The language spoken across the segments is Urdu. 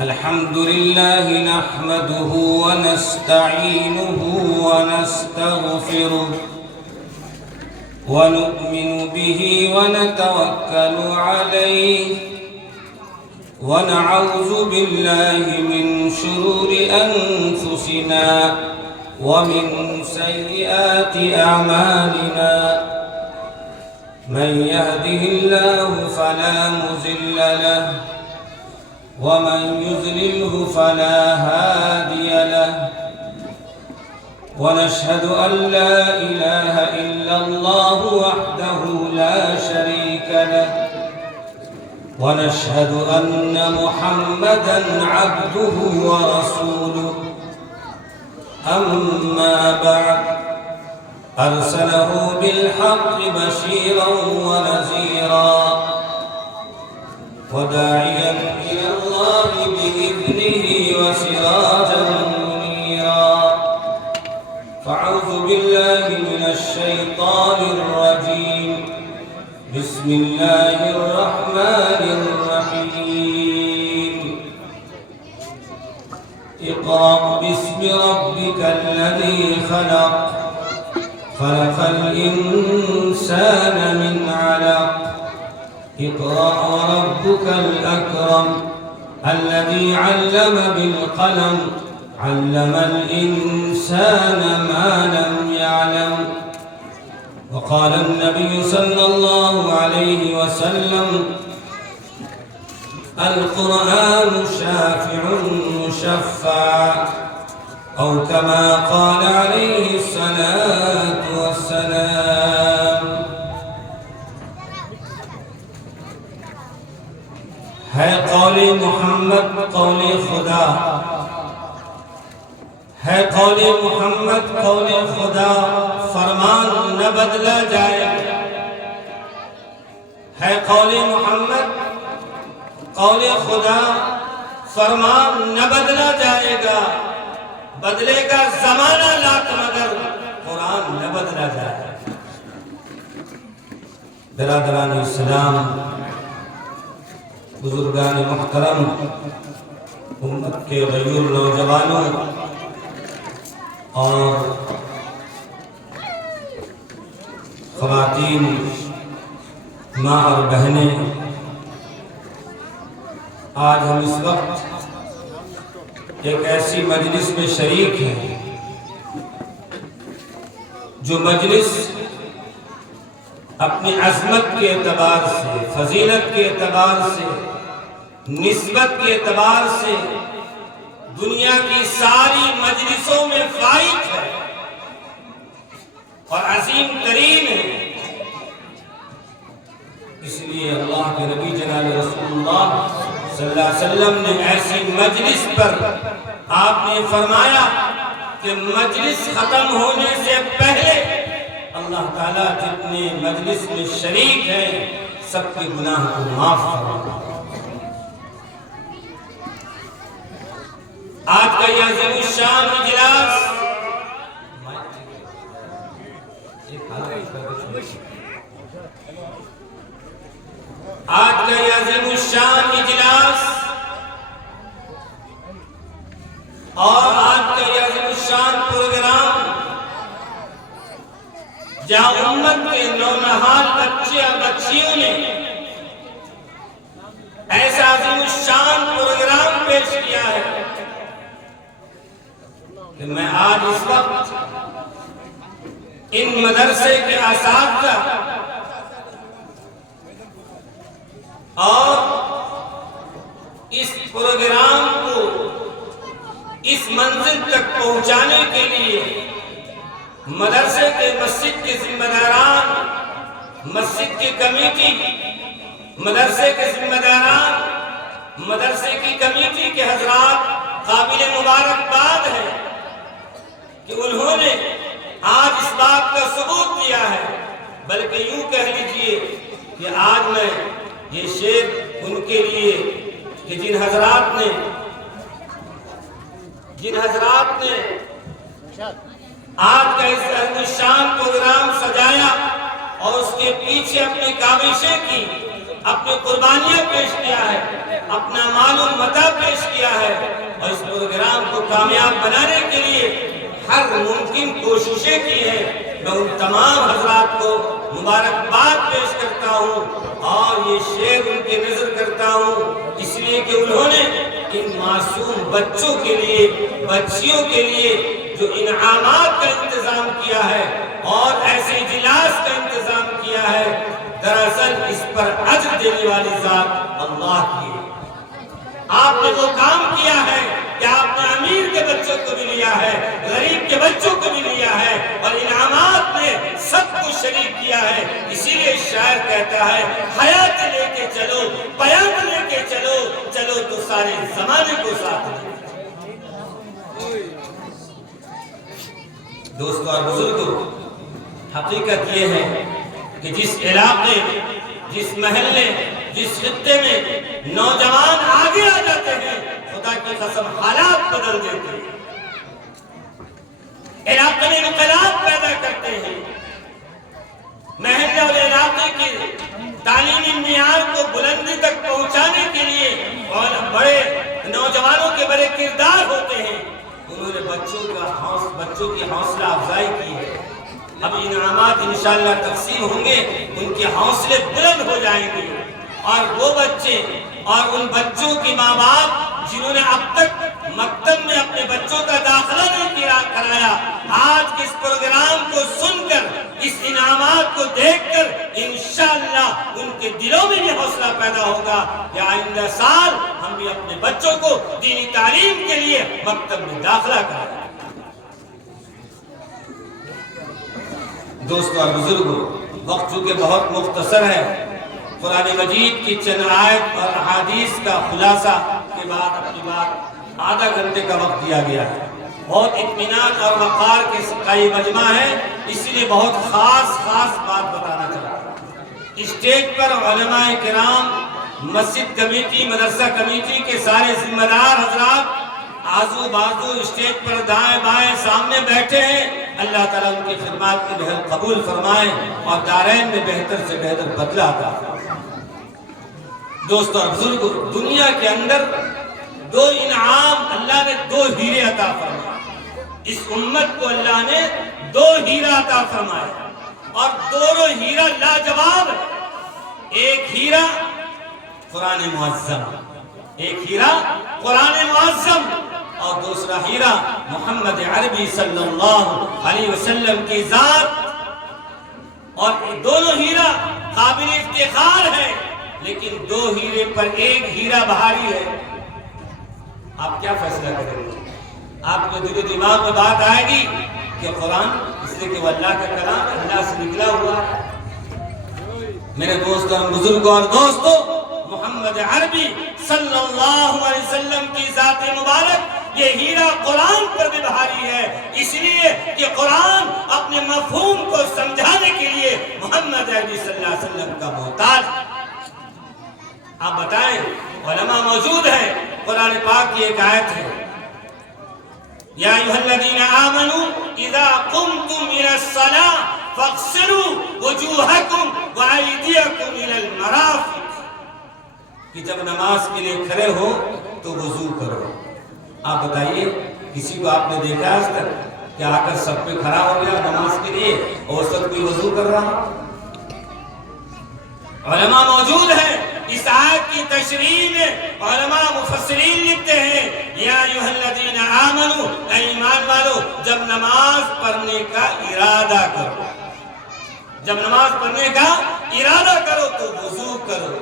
الحمد لله نحمده ونستعينه ونستغفره ونؤمن به ونتوكل عليه ونعوذ بالله من شرور أنفسنا ومن سيئات أعمالنا من يهده الله فلا مضل له ومن يضلله فلا هادي له ونشهد أن لا إله إلا الله وحده لا شريك له ونشهد أن محمدًا عبده ورسوله أما بعد أرسله بالحق بشيرا ونذيرا وداعيا إلى الله بإذنه وسراجا منيرا فأعوذ بالله من الشيطان الرجيم بسم الله الرحمن الرحيم اقرأ باسم ربك الذي خلق خلق الإنسان من علق اقرأ وربك الأكرم الذي علم بالقلم علم الإنسان ما لم يعلم وقال النبي صلى الله عليه وسلم القرآن شافع مشفع أو كما قال عليه الصلاة والسلام ہے قول محمد قول خدا ہے قول محمد قول خدا فرمان نہ بدلا جائے ہے قول محمد قول خدا فرمان نہ بدلا جائے گا بدلے گا زمانہ لاکھ مگر قرآن نہ بدلا جائے گا برادران اسلام بزرگان محترم امت کے غیور نوجوانوں اور خواتین ماں اور بہنیں آج ہم اس وقت ایک ایسی مجلس میں شریک ہیں جو مجلس اپنی عظمت کے اعتبار سے فضیلت کے اعتبار سے نسبت کے اعتبار سے دنیا کی ساری مجلسوں میں فائق ہے اور عظیم ترین ہے اس لیے اللہ کے نبی جناب رسول اللہ صلی اللہ علیہ وسلم نے ایسی مجلس پر آپ نے فرمایا کہ مجلس ختم ہونے سے پہلے اللہ تعالیٰ جتنے مجلس میں شریک ہیں سب کے گناہ کو معاف فرمائے آج کا یہ عظیم الشان اجلاس آج کا یہ عظیم الشان اجلاس اور آج کا یہ عظیم الشان پروگرام جہاں امت کے نونہال بچے اور بچیوں نے ایسا عظیم الشان پروگرام پیش کیا ہے کہ میں آج اس وقت ان مدرسے کے اساتذہ اور اس پروگرام کو اس منزل تک پہنچانے کے لیے مدرسے کے مسجد کے ذمہ داران مسجد کی کمیٹی مدرسے کے ذمہ داران مدرسے کی کمیٹی کے حضرات قابل مبارکباد ہیں کہ انہوں نے آج اس بات کا ثبوت دیا ہے بلکہ یوں کہہ لیجئے کہ آج میں یہ شعر ان کے لیے کہ جن حضرات نے آج کا اس عظیم الشان پروگرام سجایا اور اس کے پیچھے اپنی کاوشیں کی اپنی قربانیاں پیش کیا ہے، اپنا مال و متاع پیش کیا ہے، اور اس پروگرام کو کامیاب بنانے کے لیے ہر ممکن کوششیں کی ہیں۔ میں ان تمام حضرات کو مبارکباد پیش کرتا ہوں اور یہ شعر ان کے نظر کرتا ہوں، اس لیے کہ انہوں نے ان معصوم بچوں کے لیے، بچیوں کے لیے جو انعامات کا انتظام کیا ہے اور ایسے اجلاس کا انتظام کیا ہے، دراصل اس پر اجر دینے والی ذات اللہ کی ہے۔ آپ نے وہ کام کیا ہے کہ آپ نے امیر کے بچوں کو بھی لیا ہے، غریب کے بچوں کو بھی لیا ہے، اور انعامات نے سب کو شریک کیا ہے۔ اسی لیے شاعر کہتا ہے، حیات لے کے چلو، پیام لے کے چلو، چلو تو سارے زمانے کو ساتھ لے۔ دوستو اور بزرگوں، حقیقت یہ ہے کہ جس علاقے، جس محلے، جس خطے میں نوجوان آگے آ جاتے ہیں، خدا کی قسم حالات بدل دیتے ہیں، علاقے میں انقلاب پیدا کرتے ہیں۔ محلے اور علاقے کی تعلیمی معیار کو بلندی تک پہنچانے کے لیے اور بڑے نوجوانوں کے بڑے کردار ہوتے ہیں۔ انہوں نے بچوں کی حوصلہ افزائی کی ہے۔ اب انعامات انشاءاللہ تقسیم ہوں گے، ان کے حوصلے بلند ہو جائیں گے، اور وہ بچے اور ان بچوں کی ماں باپ جنہوں نے اب تک مکتب میں اپنے بچوں کا داخلہ نہیں کرایا، آج کے اس پروگرام کو سن کر، اس انعامات کو دیکھ کر انشاءاللہ ان کے دلوں میں بھی حوصلہ پیدا ہوگا کہ آئندہ سال ہم بھی اپنے بچوں کو دینی تعلیم کے لیے مکتب میں داخلہ کرائیں۔ دوستو اور بزرگوں، وقت چونکہ بہت مختصر ہے، قرآن مجید کی چند آیت اور احادیث کا خلاصہ کے بعد اپنی بات آدھا گھنٹے کا وقت دیا گیا ہے۔ بہت اطمینان اور وقار کا یہ مجمع ہے، اس لیے بہت خاص بات بتانا چاہتا ہوں۔ اسٹیج پر علماء کرام، مسجد کمیٹی، مدرسہ کمیٹی کے سارے ذمہ دار حضرات آزو بازو اسٹیج پر دائیں بائیں سامنے بیٹھے ہیں۔ اللہ تعالیٰ ان کی خدمات کی بہت قبول فرمائے اور دارین میں بہتر سے بہتر بدلہ عطا فرمائے۔ دوستو اور بزرگوں، دنیا کے اندر دو انعام اللہ نے، دو ہیرے عطا فرمائے۔ اس امت کو اللہ نے دو ہیرا عطا فرمایا، اور دونوں ہیرا لاجواب ہے۔ ایک ہیرا قرآن معظم، ایک ہیرا قرآن معظم، اور دوسرا ہیرا محمد عربی صلی اللہ علیہ وسلم کی ذات۔ اور دونوں ہیرا قابل افتخار ہے، لیکن دو ہیرے پر ایک ہیرا بھاری ہے۔ آپ کیا فیصلہ کریں گے؟ آپ کے دل و دماغ میں بات آئے گی کہ قرآن، اس لیے کہ وہ اللہ کا کلام، اللہ سے نکلا ہوا ہے۔ میرے دوستوں اور بزرگوں اور دوستوں، محمد عربی صلی اللہ علیہ وسلم کی ذات مبارک، یہ ہیرا قرآن پر بھی بھاری ہے، اس لیے کہ قرآن اپنے مفہوم کو سمجھانے کے لیے محمد عربی صلی اللہ علیہ وسلم کا محتاج۔ آپ بتائیں، علماء موجود ہیں، قرآن پاک کی ایک آیت ہے، یا ایھا الذین آمنوا اذا قمتم الی الصلاۃ فاغسلوا وجوہکم وایدیکم الی المرافق، کہ جب نماز کے لیے کھڑے ہو تو وضو کرو۔ آپ بتائیے، کسی کو آپ نے دیکھا آج تک کہ آ کر سب پہ کھڑا ہو گیا نماز کے لیے اور سب کوئی وضو کر رہا؟ علماء موجود ہیں، اس آیت کی تشریح میں علماء مفسرین لکھتے ہیں، یا ایھا الذین آمنوا، اے ایمان والو، جب نماز پڑھنے کا ارادہ کرو، جب نماز پڑھنے کا ارادہ کرو تو وضو کرو۔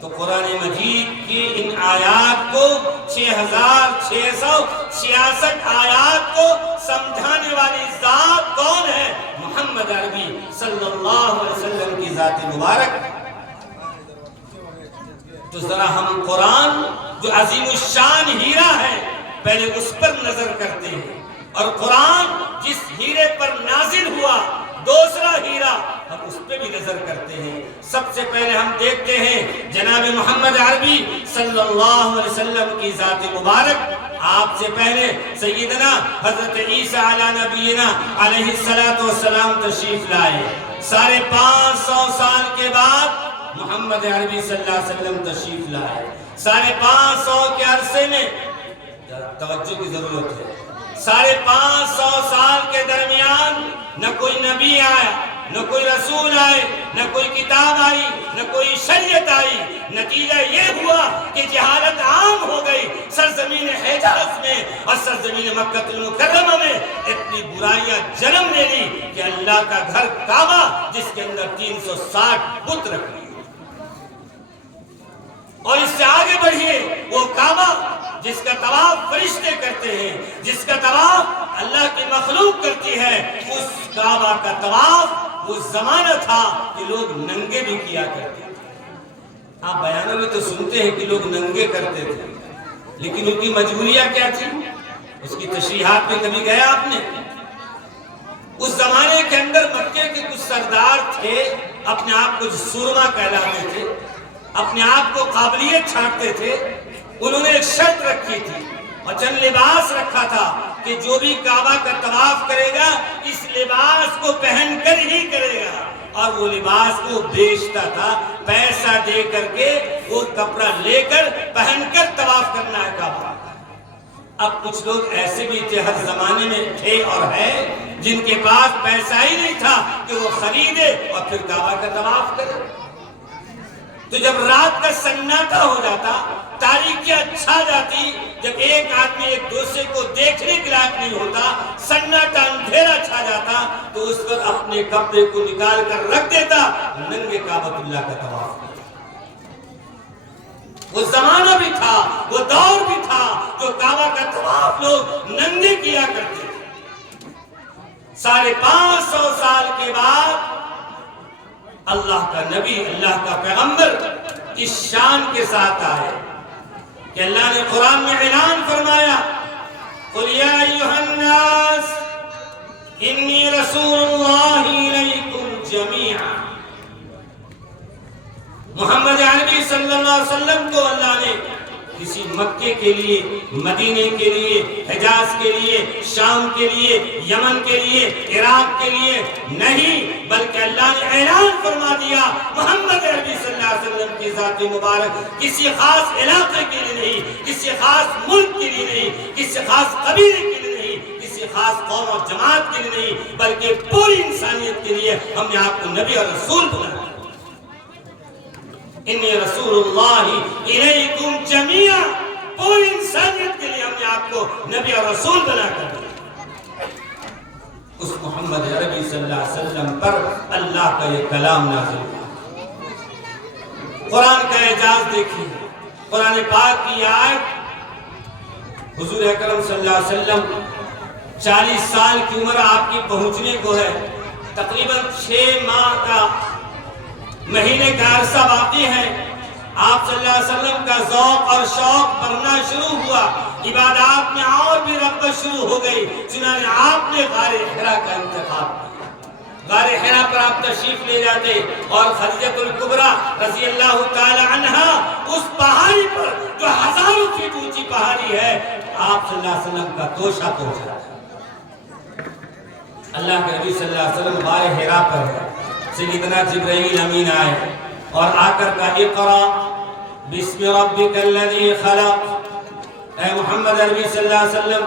تو قرآن مجید کی ان آیات کو 6666 آیات کو سمجھانے والی ذات کون ہے؟ محمد عربی صلی اللہ علیہ وسلم کی ذات مبارک۔ تو ذرا ہم قرآن جو عظیم الشان ہیرا ہے، پہلے اس پر نظر کرتے ہیں، اور قرآن جس ہیرے پر نازل ہوا، دوسرا ہیرا، ہم اس پہ بھی نظر کرتے ہیں۔ سب سے پہلے ہم دیکھتے ہیں جناب محمد عربی صلی اللہ علیہ وسلم کی ذات مبارک۔ آپ سے پہلے سیدنا حضرت عیسیٰ علی نبینا علیہ السلام تشریف لائے۔ 550 سال کے بعد محمد عربی صلی اللہ علیہ وسلم تشریف لائے. 550 کے عرصے میں توجہ کی ضرورت ہے. 550 سال کے درمیان نہ کوئی نبی آیا، نہ کوئی رسول آئے، نہ کوئی کتاب آئی، نہ کوئی شریعت آئی. نتیجہ یہ ہوا کہ جہالت عام ہو گئی. سرزمین حجاز میں اور سرزمین مکہ المکرمہ میں اتنی برائیاں جنم لے لی کہ اللہ کا گھر کعبہ جس کے اندر 360 بت رکھ لی. اور اس سے آگے بڑھیے، وہ کعبہ جس کا طواف فرشتے کرتے ہیں، جس کا طواف اللہ کی مخلوق کرتی ہے، اس کعبہ کا طواف وہ زمانہ تھا کہ لوگ ننگے بھی کیا کرتے تھے. آپ بیانوں میں تو سنتے ہیں کہ لوگ ننگے کرتے تھے، لیکن ان کی مجبوریاں کیا تھی؟ اس کی تشریحات میں کبھی گیا آپ نے؟ اس زمانے کے اندر مکے کے کچھ سردار تھے، اپنے آپ کو سورما کہلاتے تھے، اپنے آپ کو قابلیت چھانٹتے تھے. انہوں نے ایک شرط رکھی تھی اور چند لباس رکھا تھا کہ جو بھی کعبہ کا طواف کرے گا اس لباس کو پہن کر ہی کرے گا. اور وہ لباس کو بیچتا تھا، پیسہ دے کر کے وہ کپڑا لے کر پہن کر طواف کرنا ہے کعبہ. اب کچھ لوگ ایسے بھی تھے، ہر زمانے میں تھے اور ہے، جن کے پاس پیسہ ہی نہیں تھا کہ وہ خریدے اور پھر کعبہ کا طواف کرے. تو جب رات کا سناٹا ہو جاتا، تاریکیاں چھا جاتی، جب ایک آدمی ایک دوسرے کو دیکھنے کے لائق نہیں ہوتا، سناٹا اندھیرا چھا جاتا، تو اس پر اپنے کپڑے کو نکال کر رکھ دیتا، ننگے کعبۃ اللہ کا طواف کرتا. وہ زمانہ بھی تھا، وہ دور بھی تھا جو کعبہ کا طواف لوگ ننگے کیا کرتے تھے. 550 سال کے بعد اللہ کا نبی، اللہ کا پیغمبر اس شان کے ساتھ آئے کہ اللہ نے قرآن میں اعلان فرمایا، قُلْ يَا أَيُّهَا النَّاسِ إِنِّي رَسُولُ اللَّهِ إِلَيْكُمْ جَمِيعًا. محمد عربی صلی اللہ علیہ وسلم کو اللہ نے کسی مکے کے لیے، مدینے کے لیے، حجاز کے لیے، شام کے لیے، یمن کے لیے، عراق کے لیے نہیں، بلکہ اللہ نے اعلان فرما دیا محمد عربی صلی اللہ علیہ وسلم کی ذات مبارک کسی خاص علاقے کے لیے نہیں، کسی خاص ملک کے لیے نہیں، کسی خاص قبیلے کے لیے نہیں، کسی خاص قوم اور جماعت کے لیے نہیں، بلکہ پوری انسانیت کے لیے ہم نے آپ کو نبی اور رسول بنایا. انی رسول اللہ الیکم جمیعا، پوری انسانیت کے لیے ہم نے آپ کو نبی اور رسول بنا کر دیا. اس محمد عربی صلی اللہ علیہ وسلم پر اللہ کا یہ کلام نازل ہوا. قرآن کا اعجاز دیکھیے، قرآن پاک کی آیت، حضور اکرم صلی اللہ علیہ وسلم 40 سال کی عمر آپ کی پہنچنے کو ہے، تقریباً 6 ماہ کا مہینے کا عرصہ باقی ہے. آپ صلی اللہ علیہ وسلم کا ذوق اور شوق بڑھنا شروع ہوا، عبادات میں اور بھی رغبت شروع ہو گئی. چنانچہ آپ نے غار حرا کا انتخاب کیا. غار حرا پر آپ تشریف لے جاتے اور خدیجہ الکبریٰ رضی اللہ تعالی عنہا اس پہاڑی پر جو 1000 فیٹ اونچی پہاڑی ہے، آپ صلی اللہ علیہ وسلم کا توشہ پہنچا. اللہ کے نبی صلی اللہ علیہ وسلم غار حرا پر ہے. سیدنا جبرائیل امین آئے اور آ کر کہا، اقرأ بسم ربک الذی خلق. اے محمد عربی صلی اللہ علیہ وسلم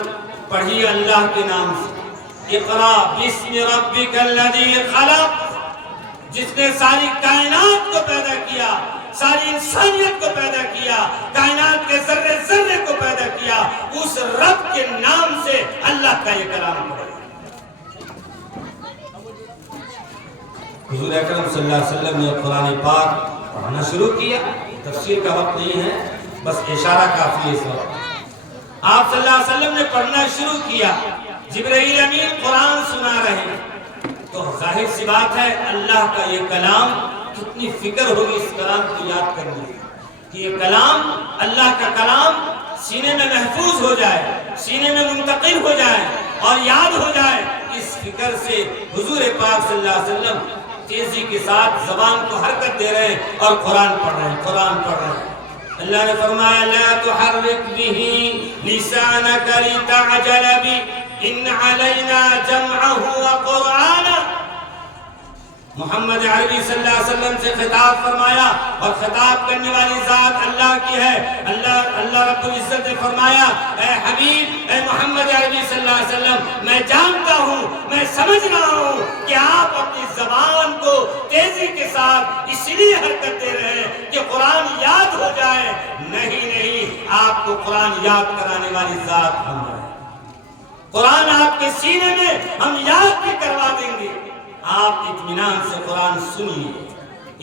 پڑھیے اللہ کے نام سے. اقرأ بسم ربک الذی خلق، جس نے ساری کائنات کو پیدا کیا، ساری انسانیت کو پیدا کیا، کائنات کے ذرے ذرے کو پیدا کیا، اس رب کے نام سے اللہ کا یہ کلام پڑھا. حضور اکرم صلی اللہ علیہ وسلم نے قرآن پاک پڑھنا شروع کیا. تفسیر کا وقت نہیں ہے، بس اشارہ کافی ہے اس وقت. آپ صلی اللہ علیہ وسلم نے پڑھنا شروع کیا، جبرائیل امین قرآن سنا رہے ہیں. تو ظاہر سی بات ہے اللہ کا یہ کلام، کتنی فکر ہوگی اس کلام کو یاد کرنے کی کہ یہ کلام، اللہ کا کلام سینے میں محفوظ ہو جائے، سینے میں منتقل ہو جائے اور یاد ہو جائے. اس فکر سے حضور پاک صلی اللہ علیہ وسلم تیزی کے ساتھ زبان کو حرکت دے رہے ہیں اور قرآن پڑھ رہے ہیں، قرآن پڑھ رہے ہیں. اللہ نے فرمایا، لا تحرک به لسانک لتعجل به ان علینا جمعہ وقرآنہ. محمد عربی صلی اللہ علیہ وسلم سے خطاب فرمایا، اور خطاب کرنے والی ذات اللہ کی ہے۔ اللہ رب العزت نے فرمایا، اے حبیب، اے محمد عربی صلی اللہ علیہ وسلم، میں جانتا ہوں، میں سمجھ رہا ہوں کہ آپ اپنی زبان کو تیزی کے ساتھ اس لیے حرکت دے رہے ہیں کہ قرآن یاد ہو جائے۔ نہیں، آپ کو قرآن یاد کرانے والی ذات ہم ہیں۔ قرآن آپ کے سینے میں ہم یاد بھی کروا دیں گے، آپ اطمینان سے قرآن سنیے،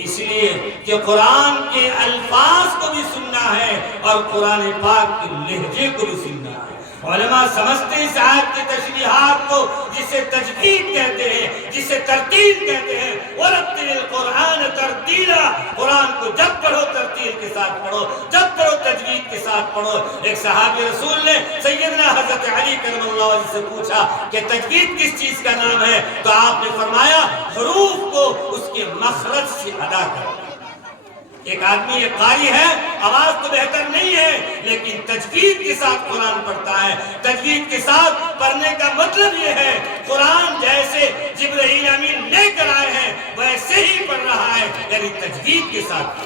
اس لیے کہ قرآن کے الفاظ کو بھی سننا ہے اور قرآن پاک کے لہجے کو بھی سننا ہے۔ علماء سمجھتے ہیں اس آیت کی تشریحات کو، جسے تجوید کہتے ہیں، جسے ترتیل کہتے ہیں، وَرَتِّلِ الْقُرْآنَ تَرْتِيلًا، قرآن کو جب پڑھو ترتیل کے ساتھ پڑھو، جب پڑھو تجوید کے ساتھ پڑھو۔ ایک صحابی رسول نے سیدنا حضرت علی کرم اللہ وجہ سے پوچھا کہ تجوید کس چیز کا نام ہے، تو آپ نے فرمایا حروف کو اس کے مخرج سے ادا کرو۔ ایک آدمی ایک قاری ہے، آواز تو بہتر نہیں ہے، لیکن تجوید کے ساتھ قرآن پڑھتا ہے۔ تجوید کے ساتھ پڑھنے کا مطلب یہ ہے قرآن جیسے جبرائیل امین لے کر آئے ہیں ویسے ہی پڑھ رہا ہے، یعنی تجوید کے ساتھ۔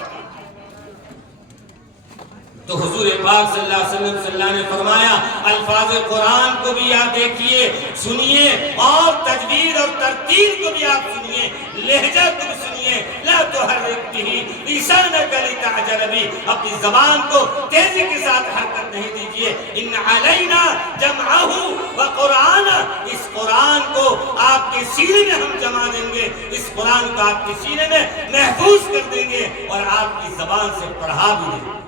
تو حضور پاک صلی اللہ علیہ وسلم نے فرمایا الفاظ قرآن کو بھی آپ دیکھیے، سنیے، اور تجوید اور ترتیل کو بھی آپ سنیے، لہجہ کو بھی سنیے۔ لا تحرک به لسانک لتعجل به، اپنی زبان کو تیزی کے ساتھ حرکت نہیں دیجیے۔ ان علینا جمعہ وقرآن، اس قرآن کو آپ کے سینے میں ہم جمع دیں گے، اس قرآن کو آپ کے سینے میں محفوظ کر دیں گے اور آپ کی زبان سے پڑھا بھی دیں گے۔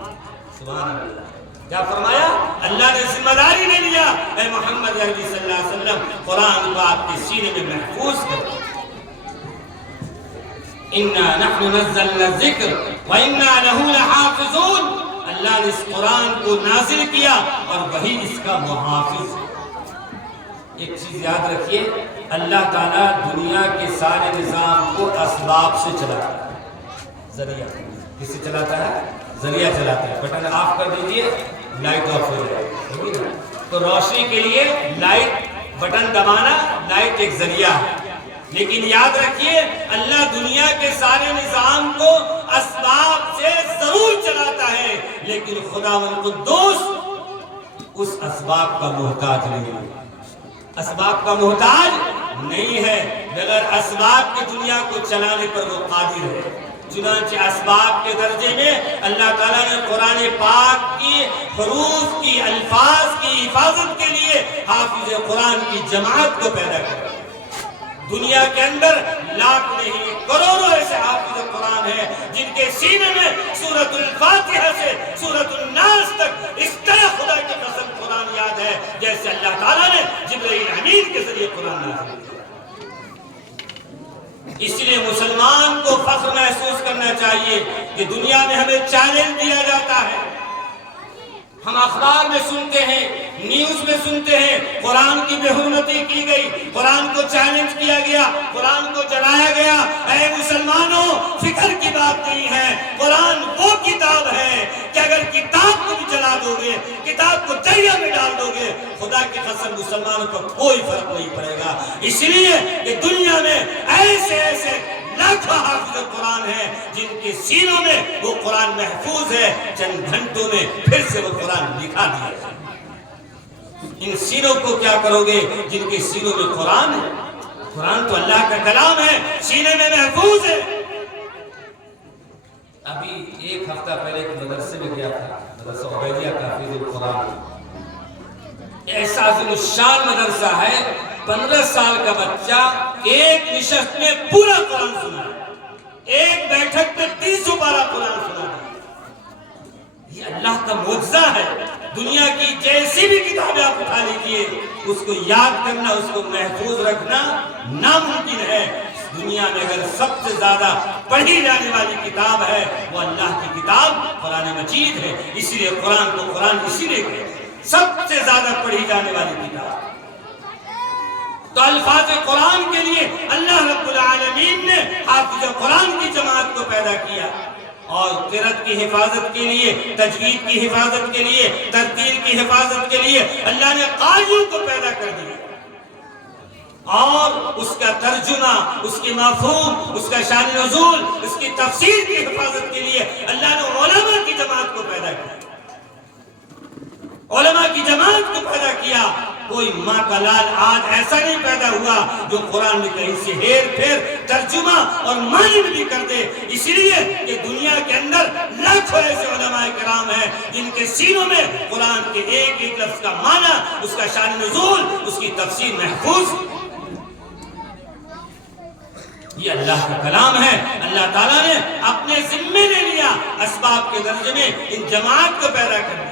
سبحان اللہ، کیا فرمایا؟ اللہ نے ذمہ داری لے لیا، اے محمد عربی صلی اللہ علیہ وسلم، قرآن کو آپ کے سینے میں محفوظ کرو۔ اِنَّا نَحْنُ نَزَّلْنَا الذِّكْرَ وَإِنَّا لَهُ لَحَافِظُونَ، اللہ نے اس قرآن کو نازل کیا اور وہی اس کا محافظ ہے۔ ایک چیز یاد رکھیے، اللہ تعالیٰ دنیا کے سارے نظام کو اسباب سے چلاتا ہے۔ ذریعہ کس سے چلاتا ہے؟ ذریعہ چلاتا ہے۔ بٹن آف کر دیجئے، لائٹ آف ہو جائے۔ تو روشنی کے لیے لائٹ بٹن دبانا، لائٹ ایک ذریعہ ہے، لیکن یاد رکھیے اللہ دنیا کے سارے نظام کو اسباب سے ضرور چلاتا ہے، لیکن خداوند قدوس اس اسباب کا محتاج نہیں ہے، اسباب کا محتاج نہیں ہے، مگر اسباب کی دنیا کو چلانے پر وہ قادر ہے۔ چنانچہ اسباب کے درجے میں اللہ تعالیٰ نے قرآن پاک کی حروف کی، الفاظ کی حفاظت کے لیے حافظ قرآن کی جماعت کو پیدا کیا۔ دنیا کے اندر لاکھ نہیں کروڑوں ایسے حافظ قرآن ہیں جن کے سینے میں سورۃ الفاتحہ سے سورۃ الناس تک اس طرح خدا کی قسم قرآن یاد ہے جیسے اللہ تعالیٰ نے جبرائیل امین کے ذریعے قرآن نازل کیا۔ اس لیے مسلمان کو فخر محسوس کرنا چاہیے کہ دنیا میں ہمیں چیلنج دیا جاتا ہے، ہم اخبار میں سنتے ہیں، نیوز میں سنتے ہیں قرآن کی بے حرمتی کی گئی، قرآن کو چیلنج کیا گیا، قرآن کو جلایا گیا۔ اے مسلمانوں، فکر کی بات نہیں ہے، قرآن وہ کتاب ہے کہ اگر کتاب کو بھی جلا دو گے، کتاب کو دریا میں ڈال دو گے، خدا کی قسم مسلمانوں پر کوئی فرق نہیں پڑے گا۔ اس لیے کہ دنیا میں ایسے ایسے لاکھوں حافظ قرآن ہیں جن کے سینوں میں وہ قرآن محفوظ ہے، چند گھنٹوں میں پھر سے وہ قرآن لکھا دیا ہے۔ ان سینوں کو کیا کرو گے جن کے سینوں میں قرآن ہے؟ قرآن تو اللہ کا کلام ہے، سینے میں محفوظ ہے۔ ابھی ایک ہفتہ پہلے ایک مدرسے میں گیا تھا، مدرسہ عبیدیہ تحفیظ القرآن، ایسا عظیم الشان مدرسہ ہے، 15 سال کا بچہ ایک نشست میں پورا قرآن سنا ہے، ایک بیٹھک میں 300 پارہ قرآن سنا ہے۔ یہ اللہ کا معجزہ ہے۔ دنیا کی جیسی بھی کتابیں آپ اٹھا لیجئے، اس کو یاد کرنا، اس کو محفوظ رکھنا ناممکن ہے۔ دنیا میں اگر سب سے زیادہ پڑھی جانے والی کتاب ہے وہ اللہ کی کتاب قرآن مجید ہے۔ اس لیے قرآن کو قرآن اسی لیے کہتے ہیں، سب سے زیادہ پڑھی جانے والی کتاب۔ تو الفاظ قرآن کے لیے اللہ رب العالمین نے حافظ قرآن کی جماعت کو پیدا کیا، اور قرأت کی حفاظت کے لیے، تجوید کی حفاظت کے لیے، ترتیل کی حفاظت کے لیے اللہ نے قاریوں کو پیدا کر دیا۔ اور اس کا ترجمہ، اس کی مفہوم، اس کا شان نزول، اس کی تفسیر کی حفاظت کے لیے اللہ نے علماء کی جماعت کو پیدا کیا، علماء کی جماعت کو پیدا کیا۔ کوئی ماں کا لال آج ایسا نہیں پیدا ہوا جو قرآن میں کہیں سے ہیر پھیر ترجمہ اور معنی بھی کر دے، اس لیے کہ دنیا کے اندر لاکھوں ایسے علماء کرام ہیں جن کے سینوں میں قرآن کے ایک ایک لفظ کا معنی، اس کا شان نزول، اس کی تفسیر محفوظ۔ یہ اللہ کا کلام ہے، اللہ تعالیٰ نے اپنے ذمے لے لیا اسباب کے درجے میں ان جماعت کو پیدا کرنا۔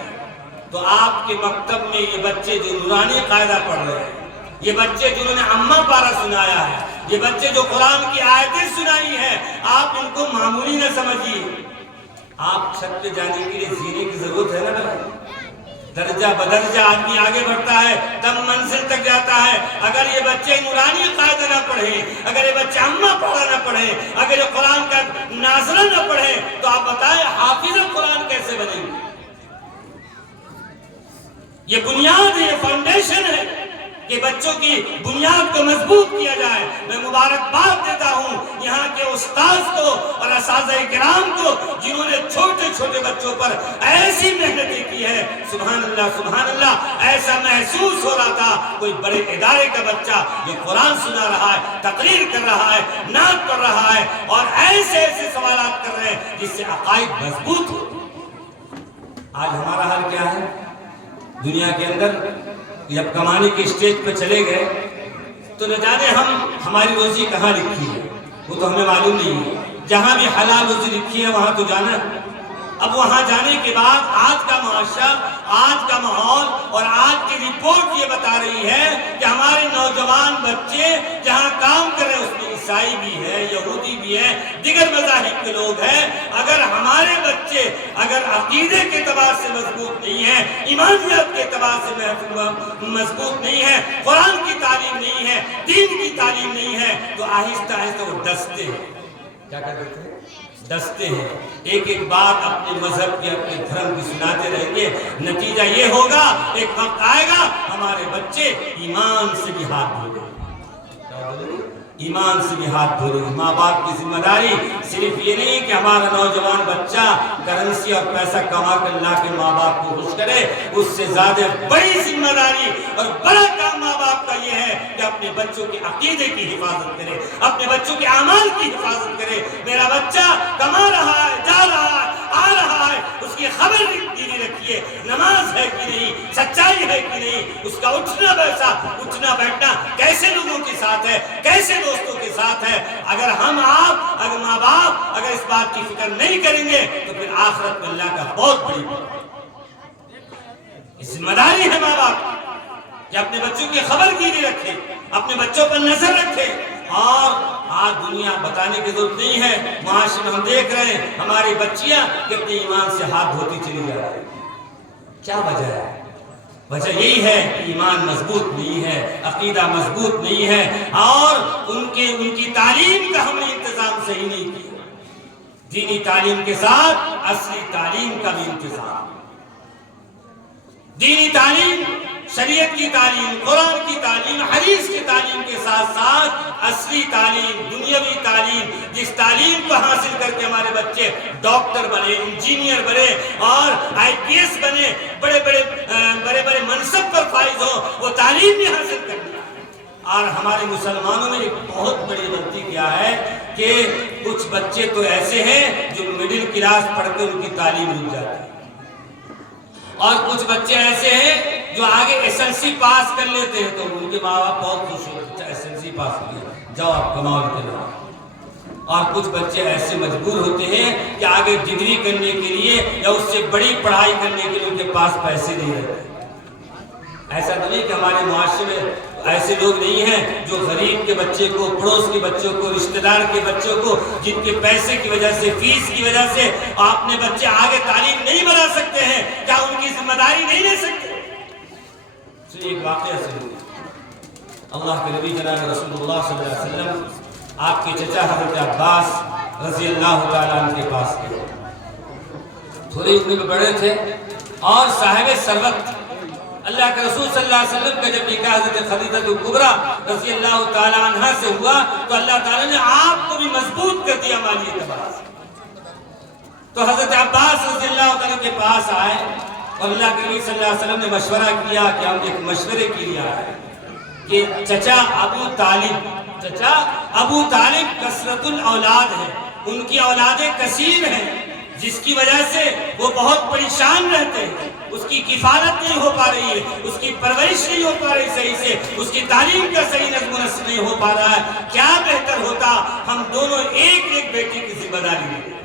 تو آپ کے مکتب میں یہ بچے جو نورانی قاعدہ پڑھ رہے ہیں، یہ بچے جنہوں نے عمہ پارہ سنایا ہے، یہ بچے جو قرآن کی آیتیں سنائی ہیں، آپ ان کو معمولی نہ سمجھیے۔ آپ چھت پہ جانے کے لیے زینے کی ضرورت ہے نا، درجہ بدرجہ آدمی آگے بڑھتا ہے تب منزل تک جاتا ہے۔ اگر یہ بچے نورانی قاعدہ نہ پڑھیں، اگر یہ بچے عمہ پارہ نہ پڑھیں، اگر یہ قرآن کا ناظرہ نہ پڑھیں، تو آپ بتائیں حافظ قرآن کیسے بنیں گے؟ یہ بنیاد ہے، یہ فاؤنڈیشن ہے کہ بچوں کی بنیاد کو مضبوط کیا جائے۔ میں مبارکباد دیتا ہوں یہاں کے استاذ کو اور اساتذہ کرام کو جنہوں نے چھوٹے چھوٹے بچوں پر ایسی محنتیں کی ہے۔ سبحان اللہ سبحان اللہ، ایسا محسوس ہو رہا تھا کوئی بڑے ادارے کا بچہ جو قرآن سنا رہا ہے، تقریر کر رہا ہے، نعت پڑھ رہا ہے اور ایسے ایسے سوالات کر رہے ہیں جس سے عقائد مضبوط ہو۔ آج ہمارا حال کیا ہے دنیا کے اندر؟ جب کمانے کے اسٹیج پہ چلے گئے تو نہ جانے ہماری روزی کہاں لکھی ہے، وہ تو ہمیں معلوم نہیں ہے۔ جہاں بھی حلال روزی لکھی ہے وہاں تو جانا۔ اب وہاں جانے کے بعد آج کا معاشرہ، آج کا ماحول اور آج کی رپورٹ یہ بتا رہی ہے کہ ہمارے نوجوان بچے جہاں کام کر رہے ہیں اس میں عیسائی بھی ہے، یہودی بھی ہے، دیگر مذاہب کے لوگ ہیں۔ اگر ہمارے بچے اگر عقیدے کے اعتبار سے مضبوط نہیں ہیں، ایمانیت کے اعتبار سے مضبوط نہیں ہے، قرآن کی تعلیم نہیں ہے، دین کی تعلیم نہیں ہے، تو آہستہ آہستہ وہ ڈستے ہیں۔ کیا کہتے ہیں؟ دستے ہیں۔ ایک ایک بات اپنے مذہب کی، اپنے دھرم کی سناتے رہیں گے، نتیجہ یہ ہوگا ایک وقت آئے گا ہمارے بچے ایمان سے بھی ہاتھ دھو گے، ایمان سے بھی ہاتھ دھو رہے ہیں۔ ماں باپ کی ذمہ داری صرف یہ نہیں کہ ہمارا نوجوان بچہ کرنسی اور پیسہ کما کر لا کے ماں باپ کو خوش کرے، اس سے زیادہ بڑی ذمہ داری اور بڑا کام ماں باپ کا یہ ہے کہ اپنے بچوں کے عقیدے کی حفاظت کرے، اپنے بچوں کے اعمال کی حفاظت کرے۔ میرا بچہ کما رہا ہے، جا رہا ہے، آ رہا ہے، اس کی خبر دینی رکھیے، نماز ہے کہ نہیں، سچائی ہے کہ نہیں، اس کا اٹھنا بیٹھنا کیسے لوگوں کے ساتھ ہے، کیسے دوستوں کے ساتھ ہے۔ اگر ہم آپ، اگر ماں باپ اگر اس بات کی فکر نہیں کریں گے تو پھر آخرت میں اللہ کا بہت بڑی ذمہ داری ہے ماں باپ کہ اپنے بچوں کی خبر گیری رکھے، اپنے بچوں پر نظر رکھے۔ اور آج دنیا بتانے کی ضرورت نہیں ہے، معاشرے میں ہم دیکھ رہے ہیں ہماری بچیاں کتنے ایمان سے ہاتھ دھوتی چلی جا رہی ہیں۔ کیا وجہ ہے؟ وجہ یہی ہے کہ ایمان مضبوط نہیں ہے، عقیدہ مضبوط نہیں ہے، اور ان کی تعلیم کا ہم نے انتظام صحیح نہیں کیا۔ دینی تعلیم کے ساتھ اصلی تعلیم کا بھی انتظام، دینی تعلیم، شریعت کی تعلیم، قرآن کی تعلیم، حدیث کی تعلیم کے ساتھ ساتھ اصلی تعلیم، دنیاوی تعلیم، جس تعلیم کو حاصل کر کے ہمارے بچے ڈاکٹر بنے، انجینئر بنے اور IPS بنے، بڑے بڑے منصب پر فائز ہو، وہ تعلیم بھی حاصل کرنا۔ اور ہمارے مسلمانوں میں ایک بہت بڑی غلطی کیا ہے کہ کچھ بچے تو ایسے ہیں جو مڈل کلاس پڑھ کے ان کی تعلیم رک جاتی ہے، اور کچھ بچے ایسے ہیں جو آگے SLC پاس کر لیتے ہیں تو ان کے ماں باپ بہت خوش ہوتے ہیں، SLC پاس کیا، جاؤ آپ کماؤ کے لاؤ۔ اور کچھ بچے ایسے مجبور ہوتے ہیں کہ آگے ڈگری کرنے کے لیے یا اس سے بڑی پڑھائی کرنے کے لیے ان کے پاس پیسے نہیں رہتے۔ ایسا تو نہیں کہ ہمارے معاشرے میں ایسے لوگ نہیں ہیں جو غریب کے بچے کو، پڑوس کے بچوں کو، رشتہ دار کے بچوں کو، جن کے پیسے کی وجہ سے، فیس کی وجہ سے اپنے بچے آگے تعلیم نہیں بنا سکتے ہیں، کیا ان کی ذمہ داری نہیں لے سکتے؟ ایک واقعہ سے اللہ کے نبی جناب رسول اللہ صلی اللہ علیہ وسلم آپ کے چچا حضرت عباس رضی اللہ تعالیٰ عنہ کے پاس گئے۔ تھوڑے اتنے میں بڑے تھے اور صاحب ثروت، اللہ کے رسول صلی اللہ علیہ وسلم کا جب نکاح حضرت خدیجہ کبریٰ رضی اللہ تعالیٰ عنہ سے ہوا تو اللہ تعالیٰ نے آپ کو بھی مضبوط کر دیا مالی اعتبار سے. تو حضرت عباس رضی اللہ تعالیٰ کے پاس آئے اور اللہ کے نبی صلی اللہ علیہ وسلم نے مشورہ کیا کہ ہم ایک مشورے کے لیے آئے کہ چچا ابو طالب کثرت الاولاد ہے، ان کی اولادیں کثیر ہیں، جس کی وجہ سے وہ بہت پریشان رہتے ہیں، اس کی کفالت نہیں ہو پا رہی ہے، اس کی پرورش نہیں ہو پا رہی صحیح سے، اس کی تعلیم کا صحیح نظم و نسق نہیں ہو پا رہا ہے. کیا بہتر ہوتا ہم دونوں ایک بیٹی کی ذمہ داری لیں.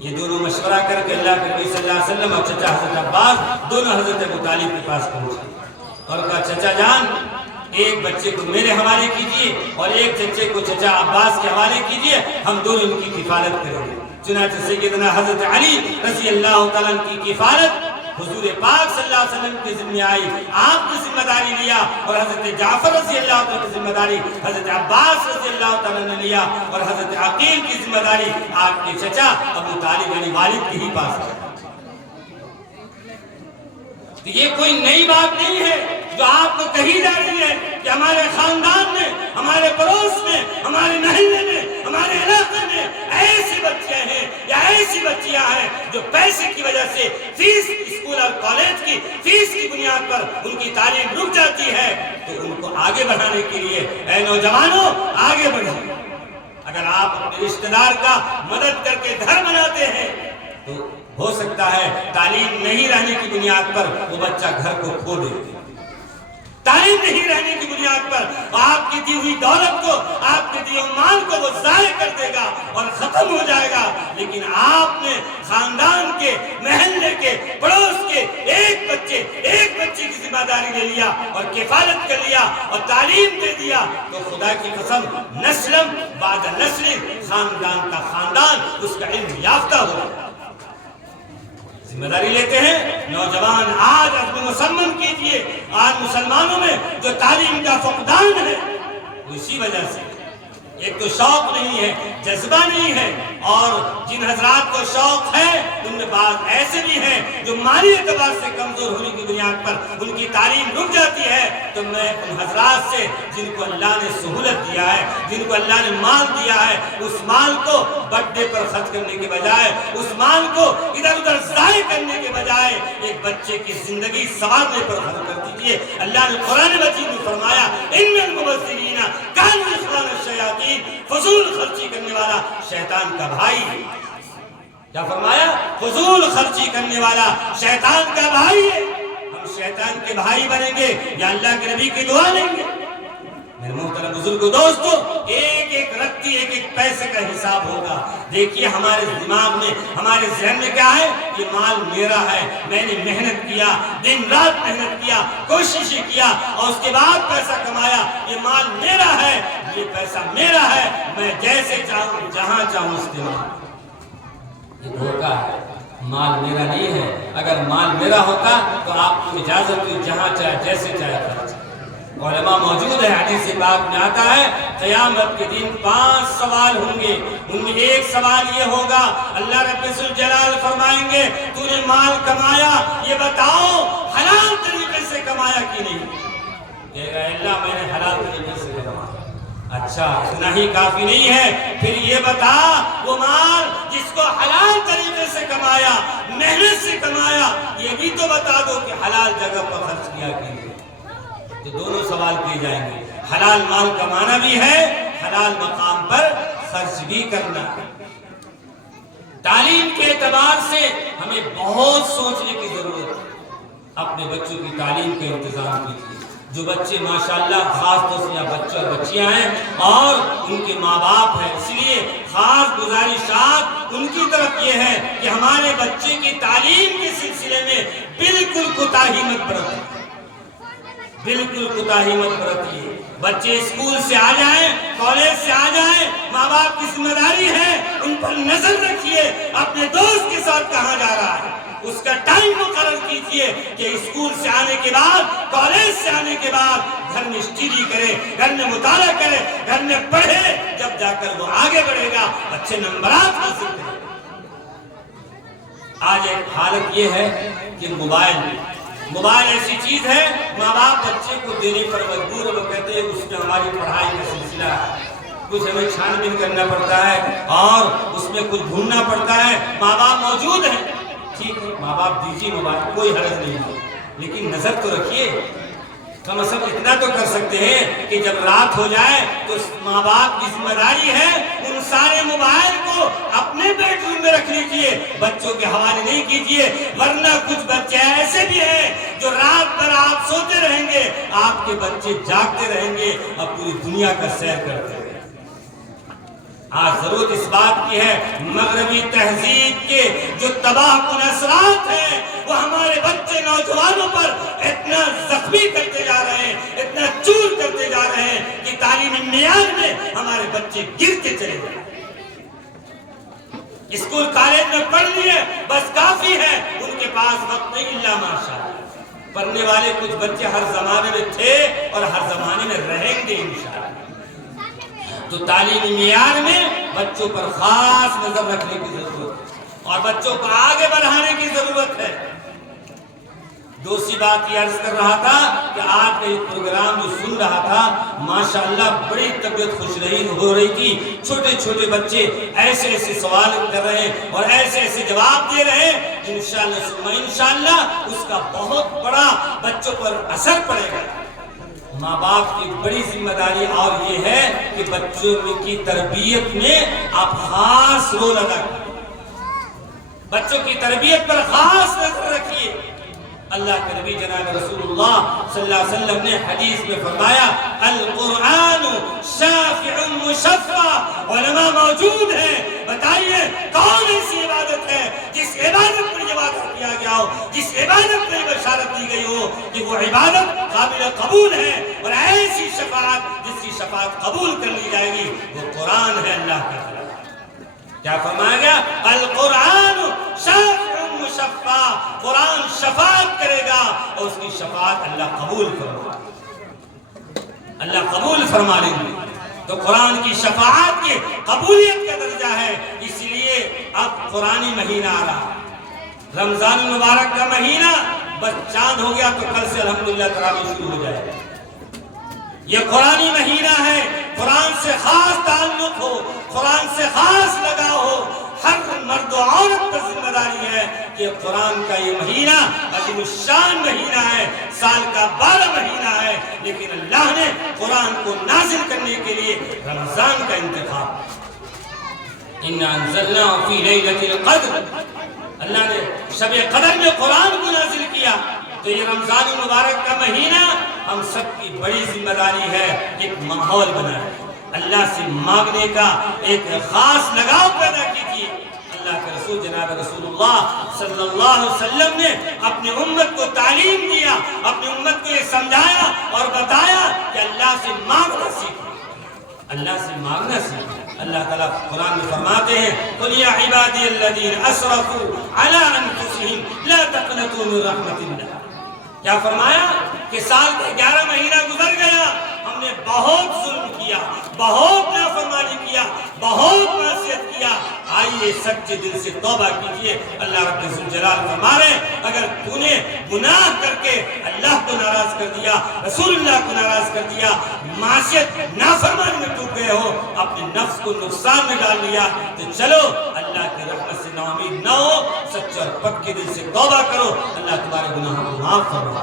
یہ دونوں مشورہ کر کے اللہ کے نبی صلی اللہ علیہ وسلم اور چچا حضرت عباس دونوں حضرت ابو طالب کے پاس پہنچے اور کہا چچا جان ایک بچے کو میرے حوالے کیجئے اور ایک چچے کو چچا عباس کے حوالے کیجئے، ہم دونوں ان کی کفالت کریں گے. چنانچہ سیدنا حضرت علی رضی اللہ تعالیٰ کی کفالت حضور پاک صلی اللہ علیہ وسلم کی ذمہ آئی، آپ کی ذمہ داری لیا اور حضرت جعفر رضی اللہ تعالیٰ کی ذمہ داری حضرت عباس رضی اللہ تعالیٰ نے لیا اور حضرت عقیل کی ذمہ داری آپ کے چچا ابو طالب یعنی والد کے ہی پاس ہے. تو یہ کوئی نئی بات نہیں ہے جو آپ کو کہی جا رہی ہے کہ ہمارے خاندان میں، ہمارے پڑوس میں، ہمارے محلے میں، ہمارے علاقے میں ایسی بچیاں ہیں یا ایسی بچیاں ہیں جو پیسے کی وجہ سے فیس اسکول اور کالج کی فیس کی بنیاد پر ان کی تعلیم رک جاتی ہے. تو ان کو آگے بڑھانے کے لیے اے نوجوانوں آگے بڑھیں. اگر آپ اپنے رشتہ دار کا مدد کر کے گھر بناتے ہیں تو ہو سکتا ہے تعلیم نہیں رہنے کی بنیاد پر وہ بچہ گھر کو کھو دے. تعلیم نہیں رہنے کی بنیاد پر آپ کی دی ہوئی دولت کو، آپ کے دیے مال کو وہ ضائع کر دے گا اور ختم ہو جائے گا. لیکن آپ نے خاندان کے، محلے کے، پڑوس کے ایک بچے کی ذمہ داری لے لیا اور کفالت کر لیا اور تعلیم دے دیا تو خدا کی قسم نسلم بعد نسل خاندان کا خاندان اس کا علم یافتہ ہوگا. ذمہ داری لیتے ہیں نوجوان آج اپنے مصمم کیجئے. آج مسلمانوں میں جو تعلیم کا فقدان ہے اسی وجہ سے ایک تو شوق نہیں ہے، جذبہ نہیں ہے، اور جن حضرات کو شوق ہے ان میں بعض ایسے بھی ہیں جو مالی اعتبار سے کمزور ہونے کی بنیاد پر ان کی تعلیم رک جاتی ہے. تو میں ان حضرات سے جن کو اللہ نے سہولت دیا ہے، جن کو اللہ نے مال دیا ہے، اس مال کو برتھ ڈے پر خرچ کرنے کے بجائے، اس مال کو ادھر ادھر ضائع کرنے کے بجائے ایک بچے کی زندگی سنوارنے پر خرچ کر دیجیے. اللہ نے قرآن مجید میں فرمایا ان المبذرین کانوا اخوان الشیاطین، فضول خرچی کرنے والا شیطان کا بھائی. کیا فرمایا؟ فضول خرچی کرنے والا شیطان کا بھائی ہے. ہم شیطان کے بھائی بنیں گے یا اللہ کے نبی کی دعا لیں گے؟ میرے محترم بزرگو دوستو، ایک ایک رتی ایک ایک پیسے کا حساب ہوگا. دیکھیے ہمارے دماغ میں، ہمارے ذہن میں کیا ہے؟ یہ مال میرا ہے، میں نے محنت کیا، دن رات محنت کیا، کوششیں کیا اور اس کے بعد پیسہ کمایا. یہ مال میرا ہے، یہ پیسہ میرا ہے، میں جیسے چاہوں جہاں چاہوں استعمال. یہ دھوکہ ہے. مال میرا نہیں ہے. اگر مال میرا ہوتا تو آپ کو اجازت ہوئی جہاں چاہے جیسے چاہے خرچ. علماء موجود ہے، حدیث پاک میں آتا ہے قیامت کے دن 5 سوال ہوں گے. ان میں ایک سوال یہ ہوگا، اللہ رب الجلال فرمائیں گے تو نے مال کمایا، یہ بتاؤ حلال طریقے سے کمایا کہ نہیں؟ کہے گا اللہ میں نے حلال طریقے سے کمایا. اچھا اتنا ہی کافی نہیں ہے، پھر یہ بتا وہ مال جس کو حلال طریقے سے کمایا، محنت سے کمایا، یہ بھی تو بتا دو کہ حلال جگہ پر خرچ کیا کہ نہیں. تو دونوں سوال کیے جائیں گے. حلال مال کمانا بھی ہے، حلال مقام پر خرچ بھی کرنا. تعلیم کے اعتبار سے ہمیں بہت سوچنے کی ضرورت ہے. اپنے بچوں کی تعلیم کا انتظام کیجیے. جو بچے ماشاءاللہ خاص طور سے بچے اور بچیاں ہیں اور ان کے ماں باپ ہیں، اس لیے خاص گزارشات ان کی طرف یہ ہے کہ ہمارے بچے کی تعلیم کے سلسلے میں بالکل کوتاہی مت برتیں. بالکل کوتاہی مت برتیے. بچے اسکول سے آ جائیں، کالج سے آ جائیں، ماں باپ کی ذمہ داری ہے ان پر نظر رکھیے. اپنے دوست کے ساتھ کہاں جا رہا ہے اس کا ٹائم مقرر کیجیے کہ اسکول سے آنے کے بعد، کالج سے آنے کے بعد گھر میں اسٹڈی کرے، گھر میں مطالعہ کرے، گھر میں پڑھے. جب جا کر وہ آگے بڑھے گا، اچھے نمبرات حاصل کرے. آج ایک حالت یہ ہے کہ موبائل ایسی چیز ہے، ماں باپ بچے کو دینے پر مجبور ہے۔ وہ کہتے ہیں اس میں ہماری پڑھائی کا سلسلہ ہے، کچھ ہمیں چھان بین کرنا پڑتا ہے اور اس میں کچھ ڈھونڈنا پڑتا ہے۔ ماں باپ موجود ہیں، ٹھیک ہے، ماں باپ دیجیے موبائل، کوئی حرج نہیں ہے، لیکن نظر تو رکھیے۔ کم از کم اتنا تو کر سکتے ہیں کہ جب رات ہو جائے تو ماں باپ کی ذمہ داری ہے ان سارے موبائل کو اپنے بیڈ روم میں رکھ لیجیے، بچوں کے حوالے نہیں کیجیے، ورنہ کچھ بچے ایسے بھی ہیں جو رات بھر آپ سوتے رہیں گے، آپ کے بچے جاگتے رہیں گے اور پوری دنیا کا سیر کرتے رہیں گے۔ آج ضرورت اس بات کی ہے، مغربی تہذیب کے جو تباہ کن اثرات ہیں وہ ہمارے بچے نوجوانوں پر اتنا زخمی کرتے جا رہے ہیں، اتنا چور کرتے جا رہے ہیں کہ تعلیمی معیار میں ہمارے بچے گرتے چلے جا رہے ہیں۔ اسکول کالج میں پڑھ لیے بس کافی ہے، ان کے پاس وقت نہیں، اللہ ماشاءاللہ۔ پڑھنے والے کچھ بچے ہر زمانے میں تھے اور ہر زمانے میں رہیں گے انشاءاللہ۔ تو تعلیمی معیار میں بچوں پر خاص نظر رکھنے کی ضرورت ہے اور بچوں کو آگے بڑھانے کی ضرورت ہے۔ دوسری بات یہ عرض کر رہا تھا کہ آج کا یہ پروگرام جو سن رہا تھا، ماشاءاللہ بڑی طبیعت خوش ہو رہی تھی۔ چھوٹے چھوٹے بچے ایسے ایسے سوال کر رہے ہیں اور ایسے ایسے جواب دے رہے ہیں، انشاءاللہ اس کا بہت بڑا بچوں پر اثر پڑے گا۔ ماں باپ کی بڑی ذمہ داری اور یہ ہے کہ بچوں کی تربیت میں آپ خاص رول ادا کریں، بچوں کی تربیت پر خاص نظر رکھیے۔ اللہ کے نبی جناب رسول اللہ صلی اللہ علیہ وسلم نے حدیث میں فرمایا، القرآن شافع مشفع۔ علماء موجود ہیں، بتائیے کون ایسی عبادت ہے جس عبادت پر یہ وعدہ کیا گیا ہو، جس عبادت میں بشارت دی گئی ہو کہ وہ عبادت قابل قبول ہے اور ایسی شفاعت جس کی شفاعت قبول کر لی جائے گی، وہ قرآن ہے اللہ کا کلام۔ کیا فرمایا گیا؟ القرآن شافع مشفع، قرآن شفاعت کرے گا اور اس کی شفاعت اللہ قبول فرما، اللہ قبول فرما لیں گے۔ تو قرآن کی شفاعت کی قبولیت کا درجہ ہے، اس لیے اب قرآنی مہینہ آ رہا، رمضان المبارک کا مہینہ، بس چاند ہو گیا تو کل سے الحمدللہ تراویح شروع ہو جائے۔ یہ قرآنی مہینہ ہے، قرآن سے خاص تعلق ہو، قرآن سے خاص لگاؤ ہو، ہر مرد و عورت پر ذمہ داری ہے کہ قرآن کا یہ مہینہ عظیم الشان مہینہ ہے، سال کا 12 مہینہ ہے، لیکن اللہ نے قرآن کو نازل کرنے کے لیے رمضان کا انتخاب۔ اِنَّا أَنزَلْنَاهُ فِي لَيْلَةِ الْقَدْرِ، اللہ نے شب قدر میں قرآن کو نازل کیا۔ تو یہ رمضان المبارک کا مہینہ ہم سب کی بڑی ذمہ داری ہے، ایک ماحول بنائے، اللہ سے مانگنے کا ایک خاص لگاؤ پیدا کیجیے۔ اللہ کے رسول جناب رسول اللہ صلی اللہ علیہ وسلم نے اپنی امت کو تعلیم دیا، اپنی امت کو یہ سمجھایا اور بتایا کہ اللہ سے مانگنا سیکھو، اللہ سے مانگنا سیکھو۔ اللہ تعالیٰ قرآن میں فرماتے ہیں، قُلْ يَا عِبَادِيَ الَّذِينَ أَسْرَفُوا عَلَىٰ أَنفُسِهِمْ لَا تَقْنَطُوا مِن رَحْمَةِ اللَّهِ۔ کیا فرمایا کہ سال کا 11 مہینہ گزر گیا، ہم نے بہت ظلم کیا، بہت نافرمانی کیا، بہت معصیت کیا، آئیے سچے دل سے توبہ کیجئے۔ اللہ رب الجلال فرما رہے ہیں، اگر تو نے گناہ کر کے اللہ کو ناراض کر دیا، رسول اللہ کو ناراض کر دیا، معصیت نافرمانی میں ڈوب گئے ہو، اپنے نفس کو نقصان میں ڈال لیا، تو چلو اللہ کی رحمت سے نا امید نہ ہو، سچے اور پکے دل سے توبہ کرو، اللہ تمہارے گناہوں کو معاف فرما۔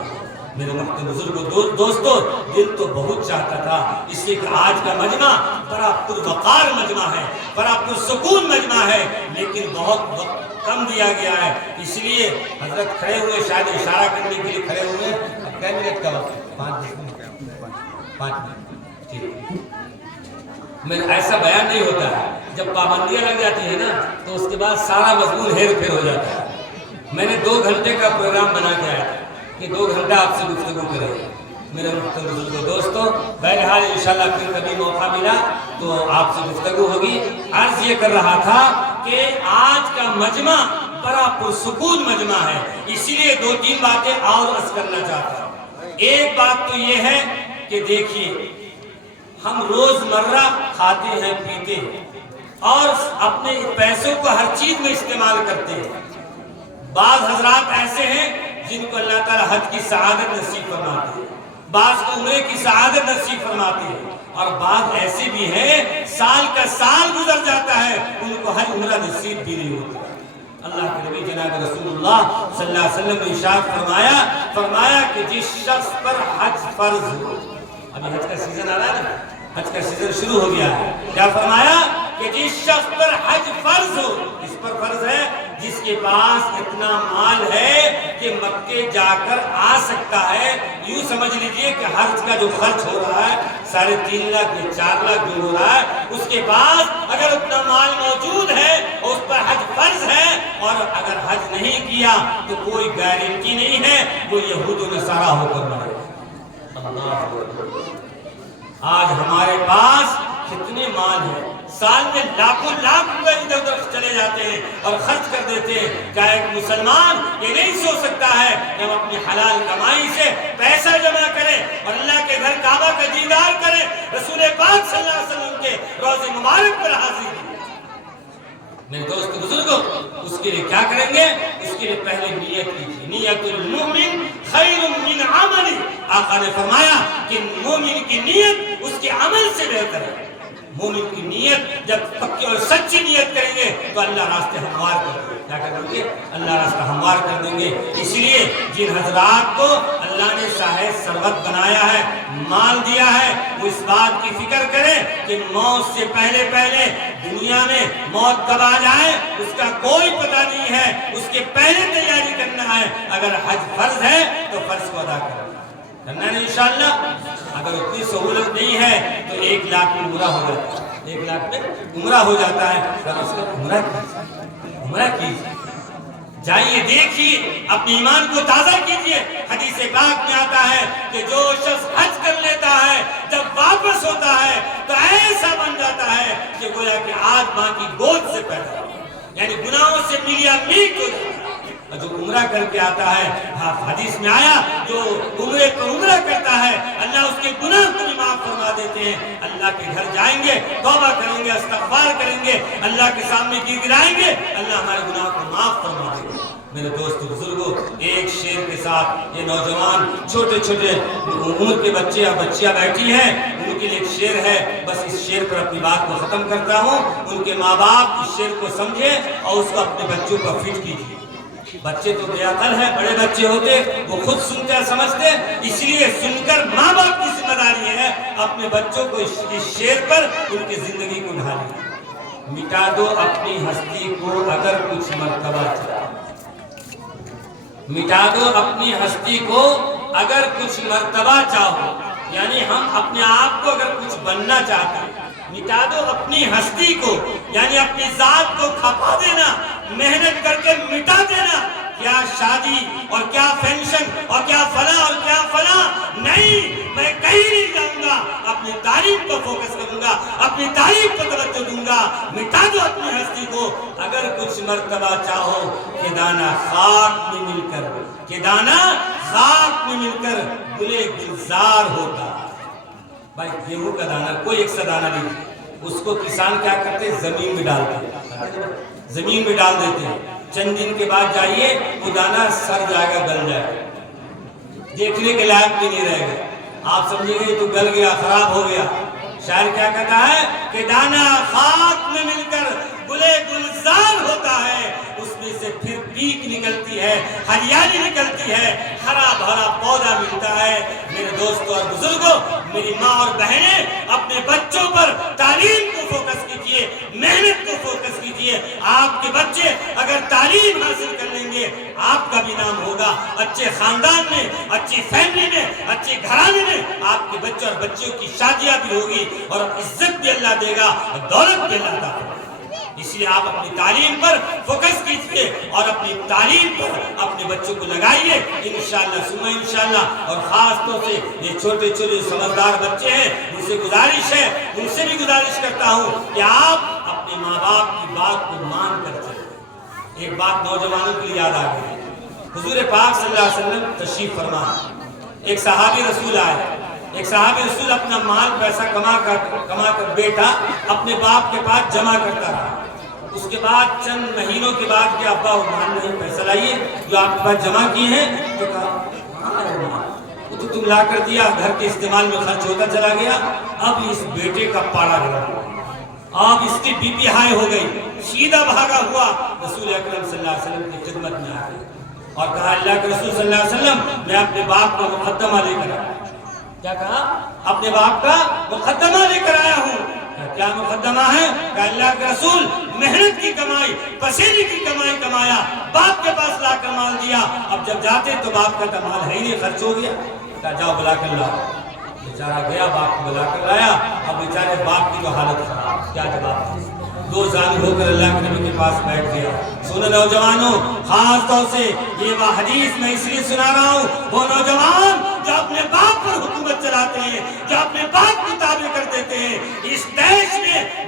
میرے وقت بزرگوں دوستو، دل تو بہت چاہتا تھا اس لیے کہ آج کا مجمع بڑا پروقار مجمع ہے، بڑا پرسکون مجمع ہے، لیکن بہت وقت کم دیا گیا ہے، اس لیے حضرت کھڑے ہوئے، شاید اشارہ کرنے کے لیے کھڑے ہوئے۔ اب کئی منٹ کا وقت؟ 5 منٹ، ٹھیک۔ میں ایسا بیان نہیں ہوتا ہے، جب پابندیاں لگ جاتی ہیں نا تو اس کے بعد سارا مضمون ہیر پھیر ہو جاتا ہے۔ میں نے 2 گھنٹے کا پروگرام بنا کے آیا تھا کہ 2 گھنٹہ آپ سے گفتگو کریں۔ میرے محترم دوستو، بہرحال انشاءاللہ پھر کبھی موقع ملا تو آپ سے گفتگو ہوگی۔ عرض یہ کر رہا تھا کہ آج کا مجمع بڑا پرسکون مجمع ہے، اسی لیے 2-3 باتیں اور عرض کرنا چاہتا ہوں۔ ایک بات تو یہ ہے کہ دیکھیے، ہم روزمرہ کھاتے ہیں، پیتے ہیں اور اپنے پیسوں کو ہر چیز میں استعمال کرتے ہیں، بعض حضرات ایسے ہیں جن کو اللہ تعالیٰ حج کی سعادت نصیب فرماتے ہیں، بعض کو عمرے کی سعادت نصیب فرماتے ہیں، اور بعض ایسے بھی ہیں سال کا سال گزر جاتا ہے ان کو حج عمرہ نصیب بھی نہیں ہوتا۔ اللہ کے نبی جناب رسول اللہ صلی اللہ علیہ وسلم نے ارشاد فرمایا کہ جس شخص پر حج فرض ہو، ابھی حج کا سیزن آ رہا ہے نا، حج کا سیزن شروع ہو گیا ہے، کیا فرمایا کہ جس شخص پر حج فرض ہو، اس پر فرض ہے جس کے پاس اتنا مال ہے کہ مکے جا کر آ سکتا ہے، یوں سمجھ لیجئے کہ حج کا جو خرچ ہو رہا ہے 3.5 لاکھ یا 4 لاکھ جو ہو رہا ہے، اس کے پاس اگر اتنا مال موجود ہے اور اس پر حج فرض ہے، اور اگر حج نہیں کیا تو کوئی گارنٹی نہیں ہے وہ یہود و نصارہ ہو کر مرے۔ آج ہمارے پاس کتنے مال ہیں، سال میں لاکھوں لاکھ روپے ادھر ادھر چلے جاتے ہیں اور خرچ کر دیتے ہیں۔ کیا ایک مسلمان یہ نہیں سوچ سکتا ہے کہ ہم اپنی حلال کمائی سے پیسہ جمع کریں اور اللہ کے گھر کعبہ کا دیدار کریں، رسول پاک صلی اللہ علیہ وسلم کے روضہ مبارک پر حاضر ہیں؟ میرے دوست بزرگوں، اس کے لیے کیا کریں گے؟ اس کے لیے پہلے نیت کیجیے، نیت المؤمن خیر من عمل۔ آقا نے فرمایا کہ مومن کی نیت اس کے عمل سے بہتر ہے۔ مومن کی نیت جب پکی اور سچی نیت کریں گے تو اللہ راستے ہموار کر دیں گے۔ کیا کر دیں گے؟ اللہ راستہ ہموار کر دیں گے۔ اس لیے جن حضرات کو اللہ نے صاحب ثروت بنایا ہے، مال دیا ہے، وہ اس بات کی فکر کریں کہ موت سے پہلے دنیا میں موت کب آ جائے اس کا کوئی پتہ نہیں ہے، اس کے پہلے تیاری کرنا ہے۔ اگر حج فرض ہے تو فرض کو ادا کرنا ہے انشاءاللہ۔ اگر اتنی سہولت نہیں ہے تو 1 لاکھ میں عمرہ ہو جاتا ہے، 1 لاکھ میں عمرہ ہو جاتا ہے۔ عمرہ کیجیے، جائیے دیکھیے، اپنے ایمان کو تازہ کیجیے۔ حدیث پاک میں آتا ہے کہ جو شخص حج کر لیتا ہے جب واپس ہوتا ہے تو ایسا بن جاتا ہے کہ گویا کہ آج ماں کی گود سے پیدا ہوا، یعنی گناہوں سے ملیا میٹ ہو جاتا ہے۔ اور جو عمرہ کر کے آتا ہے، حدیث میں آیا جو عمرے کو عمرہ کرتا ہے اللہ اس کے گناہ کو بھی معاف فرما دیتے ہیں۔ اللہ کے گھر جائیں گے، توبہ کریں گے، استغفار کریں گے، اللہ کے سامنے گر گرائیں گے، اللہ ہمارے گناہ کو معاف فرما دے گا۔ میرے دوست بزرگوں، ایک شعر کے ساتھ یہ نوجوان چھوٹے چھوٹے عمر کے بچے یا بچیاں بیٹھی ہیں، ان کے لیے ایک شعر ہے، بس اس شعر پر اپنی بات کو ختم کرتا ہوں۔ ان کے ماں باپ اس شعر کو سمجھے اور اس کو اپنے بچوں پر فٹ کیجیے۔ بچے تو بے عقل ہیں، بڑے بچے ہوتے وہ خود سنتے اور سمجھتے، اس لیے سن کر ماں باپ کی ذمہ داری ہے اپنے بچوں کو اس شعر پر ان کی زندگی کو ڈھالیں۔ مٹا دو اپنی ہستی کو اگر کچھ مرتبہ چاہو، مٹا دو اپنی ہستی کو اگر کچھ مرتبہ چاہو، یعنی ہم اپنے آپ کو اگر کچھ بننا چاہتے ہیں، مٹا دو اپنی ہستی کو، یعنی اپنی ذات کو کھپا دینا، محنت کر کے مٹا دینا۔ کیا شادی اور کیا فینشن اور کیا فلاں اور کیا فلاں، نہیں، میں کہیں نہیں جاؤں گا، اپنی تعلیم پر فوکس کروں گا، اپنی تعلیم پر توجہ دوں گا۔ مٹا دو اپنی ہستی کو اگر کچھ مرتبہ چاہو، کہ دانا خاک میں مل کر، کہ دانا خاک میں مل کر گلے گلزار ہوتا۔ بھائی گیہوں کا دانہ کوئی ایک سا دانہ نہیں، اس کو کسان کیا کرتے ہیں؟ زمین میں ڈالتے ہیں، زمین میں ڈال دیتے ہیں، چند دن کے بعد جائیے وہ دانہ سڑ جائے گا، گل جائے گا، دیکھنے کے لائق بھی نہیں رہے گا۔ آپ سمجھیں گے تو گل گیا، خراب ہو گیا۔ شاعر کیا کہتا ہے کہ دانہ خاک میں مل کر گلے گلزار ہوتا ہے، اس میں سے پھر پیک نکلتی ہے، ہریالی نکلتی ہے، ہرا بھرا پودا ملتا ہے۔ میرے دوستوں اور بزرگوں، میری ماں اور بہنیں، اپنے بچوں پر تعلیم کو فوکس کیجئے، محنت کو فوکس کیجئے۔ آپ کے بچے اگر تعلیم حاصل کر لیں گے آپ کا بھی نام ہوگا، اچھے خاندان میں، اچھی فیملی میں، اچھے گھرانے میں آپ کے بچوں اور بچیوں کی شادیاں بھی ہوگی، اور عزت بھی اللہ دے گا اور دولت بھی اللہ دے گا۔ اس لیے آپ اپنی تعلیم پر فوکس کیجئے اور اپنی تعلیم پر اپنے بچوں کو لگائیے، انشاءاللہ ثم انشاءاللہ۔ اور خاص طور سے یہ چھوٹے چھوٹے سمجھدار بچے ہیں، ان سے گزارش ہے، ان سے بھی گزارش کرتا ہوں کہ آپ اپنے ماں باپ کی بات کو مان کر چلیں۔ ایک بات نوجوانوں کے لیے یاد آ گئی، حضور پاک صلی اللہ علیہ وسلم تشریف فرما، ایک صحابی رسول آئے، ایک صحابی رسول اپنا مال پیسہ کما کر بیٹا اپنے باپ کے پاس جمع کرتا رہا، اس کے بعد چند مہینوں کے بعد کہ ابا وہ مان نہیں، پیسہ لائیے جو آپ کے پاس جمع کیے ہیں. تو کہا وہ تو تم لا کر دیا، گھر کے استعمال میں خرچ ہوتا چلا گیا. اب اس بیٹے کا پاڑا گیا، اب اس کی بی پی ہائی ہو گئی. سیدھا بھاگا ہوا رسول اکرم صلی اللہ علیہ وسلم کی خدمت میں آ گیا اور کہا اللہ کے رسول صلی اللہ علیہ وسلم میں اپنے باپ کا مقدمہ لے کر آیا. کیا کہا؟ اپنے باپ کا مقدمہ لے کر آیا ہوں. کیا مقدمہ ہے؟ کہ اللہ کے رسول محنت کی کمائی، پسینے کی کمائی کمایا، باپ کے پاس لا کر مال دیا. اب جب جاتے تو باپ کا تو مال ہے ہی نہیں، خرچ ہو گیا. کہا جاؤ بلا کر لاؤ. بیچارہ گیا، باپ کو بلا کر لایا. اب بیچارے باپ کی تو حالت خراب. کیا جواب؟ دو زانو ہو کر اللہ کے نبی کے پاس بیٹھ گیا. سنو نوجوانوں، خاص طور سے یہ حدیث میں اس لیے سنا رہا ہوں، وہ نوجوان جو اپنے باپ پر حکومت چلاتے ہیں، جو اپنے باپ کی تابع کر دیتے ہیں. اس دیش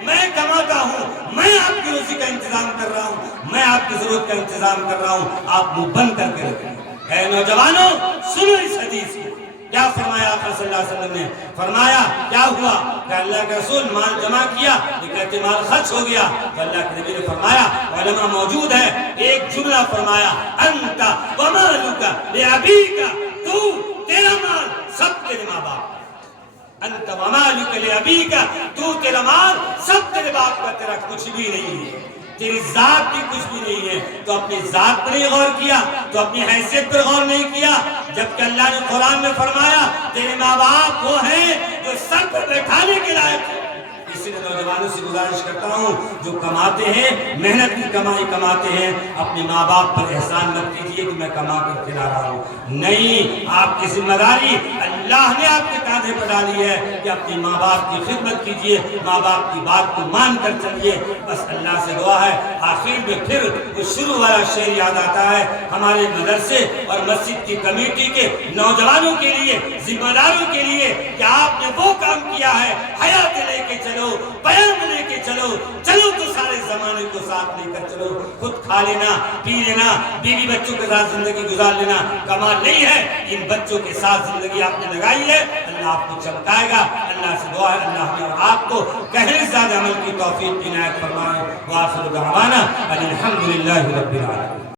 میں کماتا ہوں، میں آپ کی روزی کا انتظام کر رہا ہوں، میں آپ کی ضرورت کا انتظام کر رہا ہوں، آپ منہ بند کر کے رکھیں. اے نوجوانوں سنو اس حدیث کو. کیا فرمایا آقا صلی اللہ علیہ وسلم نے؟ فرمایا کیا ہوا کہ اللہ کے رسول مال جمع کیا، یہ کہتے مال خرچ ہو گیا. تو اللہ کے نبی نے فرمایا، علماء موجود ہے، ایک جملہ فرمایا، انت ومالک لابیک، تو تیرا مال سب تیرے ماں باپ. انت ومالک لابیک، تو تیرا مال سب تیرے باپ کا، تیرا کچھ بھی نہیں ہے، تیری ذات بھی کچھ بھی نہیں ہے. تو اپنی ذات پر نہیں غور کیا، تو اپنی حیثیت پر غور نہیں کیا، جبکہ اللہ نے قرآن میں فرمایا تیرے ماں باپ وہ ہیں جو سر پر بیٹھانے کے لائق ہیں. اس لیے نوجوانوں سے گزارش کرتا ہوں جو کماتے ہیں، محنت کی کمائی کماتے ہیں، اپنے ماں باپ پر احسان مت کیجیے کہ میں کما کر کھلا رہا ہوں. نہیں، آپ کی ذمہ داری اللہ نے آپ کے کاندھے پر ڈالی ہے کہ اپنے ماں باپ کی خدمت کیجیے، ماں باپ کی بات کو مان کر چلیے. بس اللہ سے دعا ہے. آخر میں پھر وہ شروع والا شعر یاد آتا ہے ہمارے مدرسے اور مسجد کی کمیٹی کے نوجوانوں کے لیے، ذمہ داروں کے لیے کہ آپ نے وہ کام کیا ہے، حیات لے کے چلو، پیام لے کے چلو، چلو تو سارے زمانے کو ساتھ لے کر چلو. خود کھا لینا، پی لینا، بیوی بچوں کے ساتھ زندگی گزار لینا کمال نہیں ہے. ان بچوں کے ساتھ زندگی آپ نے لگائی ہے، اللہ آپ کو چمکائے گا. اللہ سے دعا ہے اللہ ہمیں اور آپ کو کہنے سے زیادہ عمل کی توفیق عنایت فرمائے. وآخر دعوانا الحمدللہ رب العالمین.